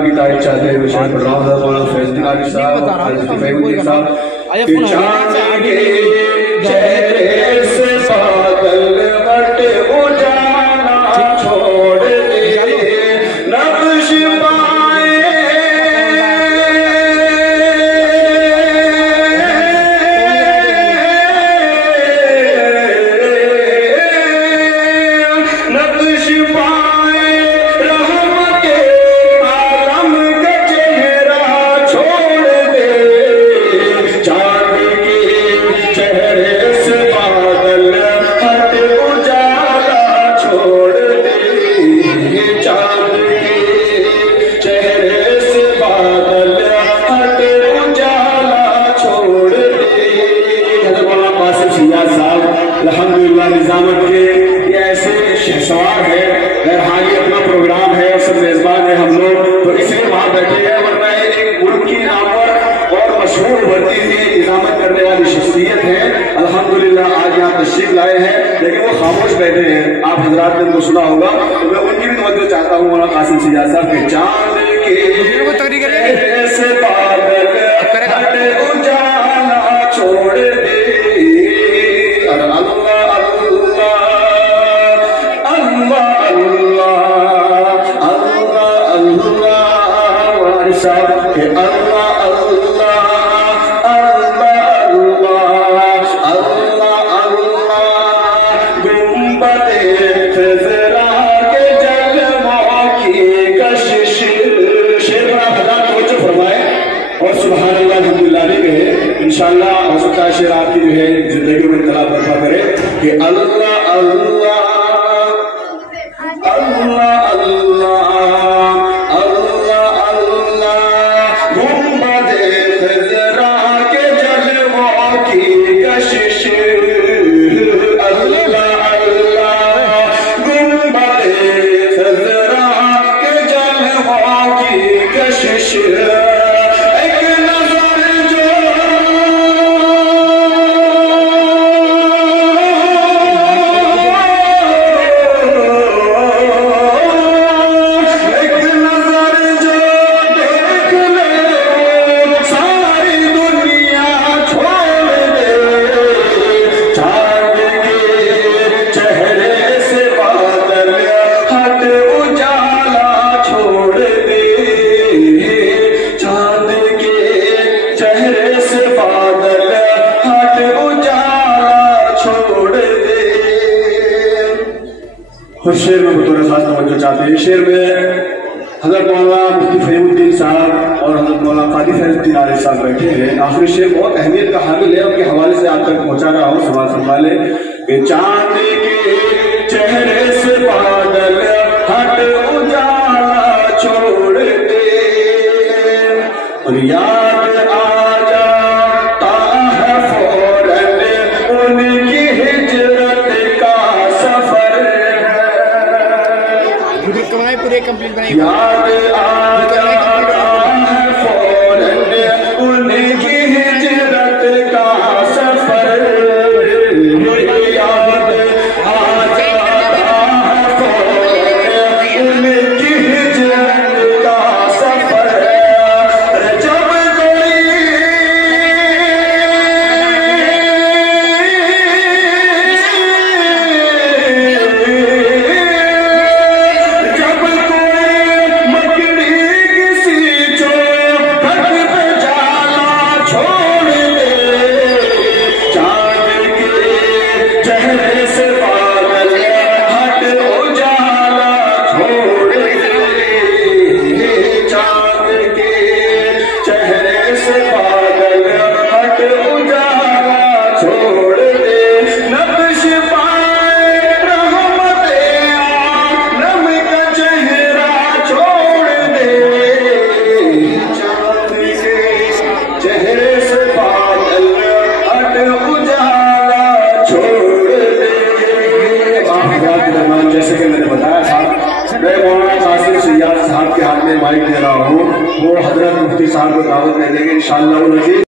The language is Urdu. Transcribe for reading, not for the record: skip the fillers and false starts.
کی تاریخ چاہتے ہیں شاید پڑھاؤں حضرت مولانا فیض الدین عارف صاحب حضرت فہیم الدین صاحب کہ چاند کے چہرے سے بادل ہٹ اجالا چھوڑ دے نقش پائے نقش پائے رحمت عالم کا چہرہ چھوڑ دے چاند کے چہرے سے بادل ہٹ اجالا چھوڑ دے چاند کے چہرے سے بادل ہٹ اجالا چھوڑ دے حضرت مولانا قاسم سیاد صاحب الحمدللہ نظامت کے یہ ایسے شہسوار ہے ہاں یہ اپنا پروگرام ہے اور سب میزبان ہے ہم لوگ تو اس لیے وہاں بیٹھے ہیں ورنہ ایک ملک کی نامور اور مشہور بڑھتی ہوئی نظامت کرنے والی شخصیت ہے الحمدللہ آج یہاں تشریف لائے ہیں لیکن وہ خاموش بیٹھے ہیں آپ حضرات نے ان کو سنا ہوگا تو میں ان کی بھی توجہ چاہتا ہوں مولانا قاسم سیاد صاحب کے چاند کے چہرے سے بادل ہٹ اجالا چھوڑ دے انشاءاللہ ہو سکتا ہے شعر آپ کی جو ہے زندگی میں انقلاب برپا کرے کہ اللہ اللہ اللہ اللہ اللہ اللہ گنبد خضرا کے جلووں کی کشش اللہ اللہ گنبد خضرا کے جلووں کی کشش شعر میں بطور خاص توجہ چاہتے ہیں شعر میں حضرت مولانا مفتی فہیم الدین صاحب اور حضرت مولانا قاضی فیض الدین عارف صاحب بیٹھے ہیں آخری شعر بہت اہمیت کا حامل ہے ان کے حوالے سے آپ تک پہنچا رہا ہوں سوال سنبھالے کہ چاند کے چہرے سے بادل ہٹ اجالا چھوڑ دے اور یاد آ جاتا ہے فوراً ان کی ہجرت کا سفر پورے کمپلیٹ بنائی یاد آ جاتا ہے فوراً ان کی ہجرت کا سفر یاد آ جاتا ہے فوراً ان کی ہجرت کا سفر جب مائک دے رہا ہوں وہ حضرت مفتی صاحب کو دعوت دے دیں گے انشاءاللہ